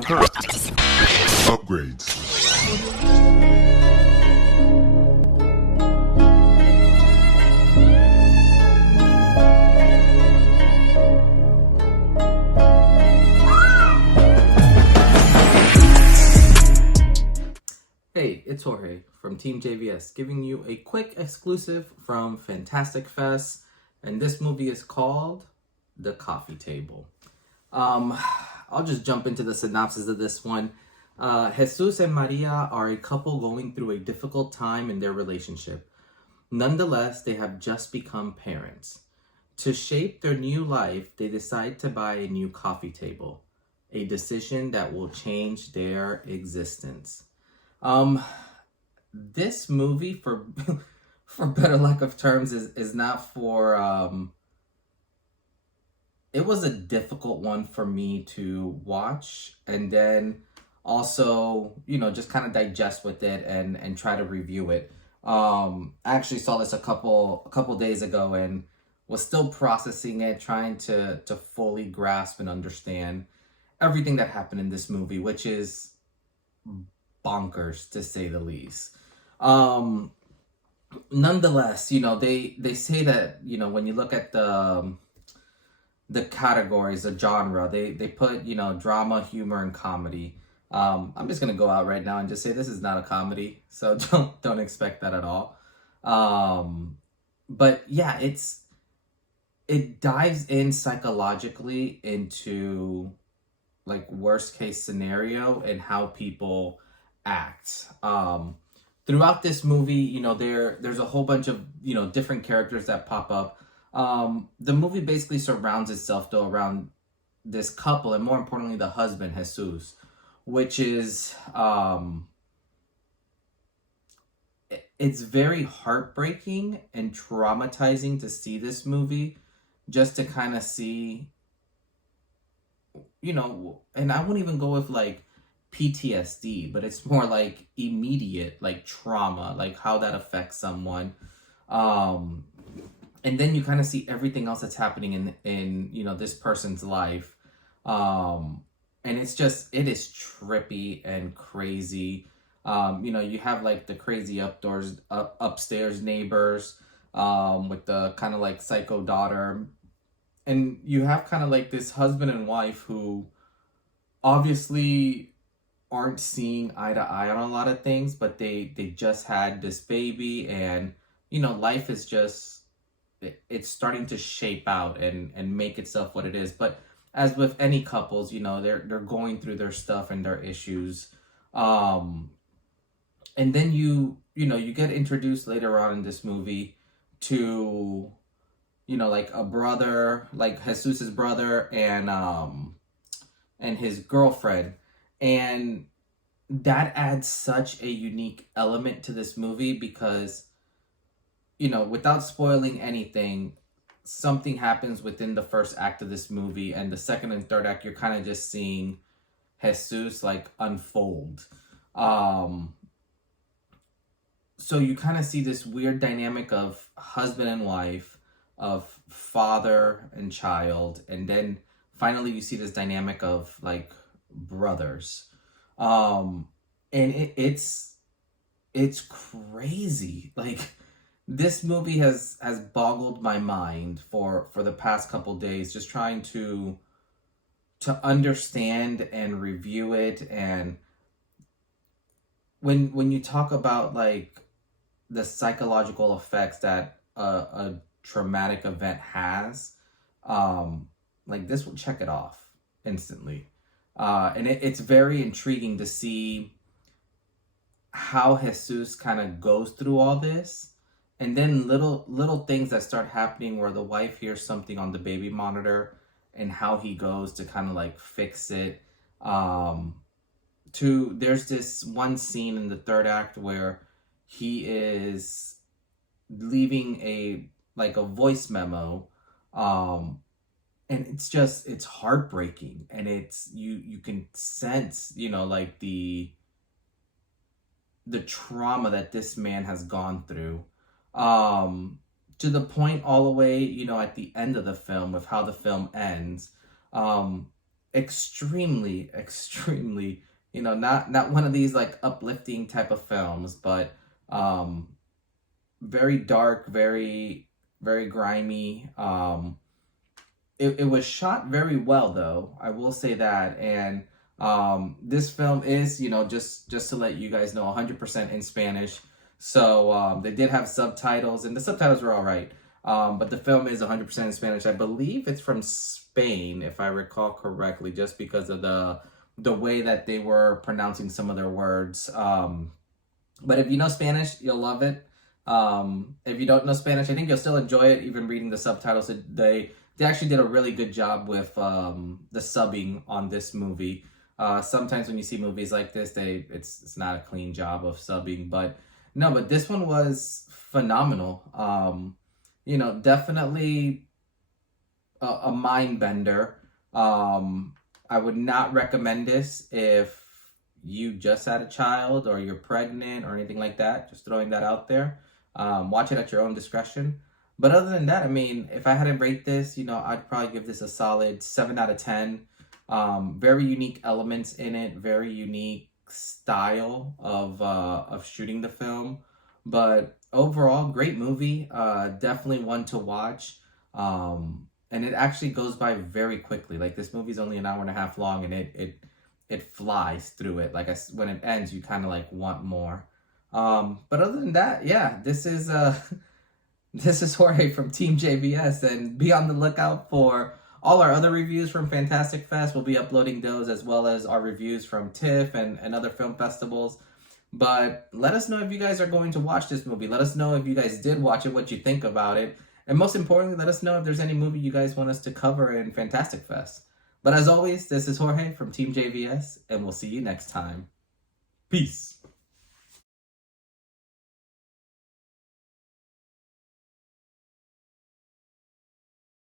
Upgrades. Hey, it's Jorge from TeamJVS giving you a quick exclusive from Fantastic Fest, and this movie is called The Coffee Table. I'll just jump into the synopsis of this one. Jesus and Maria are a couple going through a difficult time in their relationship. Nonetheless, they have just become parents. To shape their new life, they decide to buy a new coffee table, a decision that will change their existence. This movie, for for better lack of terms, is not for it was a difficult one for me to watch, and then also, just kind of digest with it and try to review it. I actually saw this a couple days ago and was still processing it, trying to fully grasp and understand everything that happened in this movie, which is bonkers to say the least. Nonetheless, they say that, when you look at the categories, the genre, they put, drama, humor, and comedy. I'm just gonna go out right now and just say this is not a comedy, so don't expect that at all. But yeah, it dives in psychologically into like worst case scenario and how people act. Throughout this movie, there's a whole bunch of different characters that pop up. The movie basically surrounds itself though around this couple, and more importantly the husband, Jesus, which is it's very heartbreaking and traumatizing to see this movie, just to kind of see, and I wouldn't even go with like PTSD, but it's more like immediate, like trauma, like how that affects someone. And then you kind of see everything else that's happening in this person's life. And it is trippy and crazy. You have like the crazy upstairs neighbors, with the kind of like psycho daughter. And you have kind of like this husband and wife who obviously aren't seeing eye to eye on a lot of things, but they just had this baby, and life is just, it's starting to shape out and make itself what it is. But as with any couples, they're going through their stuff and their issues. And then you get introduced later on in this movie to like a brother, like Jesus's brother, and his girlfriend. And that adds such a unique element to this movie because, without spoiling anything, something happens within the first act of this movie, and the second and third act, you're kind of just seeing Jesus like unfold. So you kind of see this weird dynamic of husband and wife, of father and child, and then finally you see this dynamic of like brothers. And it's crazy. Like, this movie has boggled my mind for the past couple days, just trying to understand and review it. And when you talk about like the psychological effects that a traumatic event has, like this will check it off instantly. And it's very intriguing to see how Jesus kind of goes through all this, and then little things that start happening where the wife hears something on the baby monitor, and how he goes to kind of like fix it. There's this one scene in the third act where he is leaving a voice memo, and it's heartbreaking, and it's you can sense like the trauma that this man has gone through, to the point all the way at the end of the film, with how the film ends. extremely, not one of these like uplifting type of films, but very dark, very grimy. It was shot very well though, I will say that. And this film is, just to let you guys know, 100% in Spanish. So they did have subtitles, and the subtitles were all right. But the film is 100% in Spanish. I believe it's from Spain, if I recall correctly, just because of the way that they were pronouncing some of their words. But if you know Spanish, you'll love it. If you don't know Spanish, I think you'll still enjoy it, even reading the subtitles. They actually did a really good job with the subbing on this movie. Sometimes when you see movies like this, it's not a clean job of subbing, but no, but this one was phenomenal. Definitely a mind bender. I would not recommend this if you just had a child or you're pregnant or anything like that. Just throwing that out there. Watch it at your own discretion. But other than that, I mean, if I had to rate this, I'd probably give this a solid 7 out of 10. Very unique elements in it, very unique style of shooting the film. But overall, great movie. Definitely one to watch. And it actually goes by very quickly. Like, this movie's only an hour and a half long, and it flies through it. Like, when it ends, you kind of like want more. But other than that, yeah, this is this is Jorge from TeamJVS, and be on the lookout for all our other reviews from Fantastic Fest. We'll be uploading those, as well as our reviews from TIFF and other film festivals. But let us know if you guys are going to watch this movie. Let us know if you guys did watch it, what you think about it. And most importantly, let us know if there's any movie you guys want us to cover in Fantastic Fest. But as always, this is Jorge from TeamJVS, and we'll see you next time. Peace.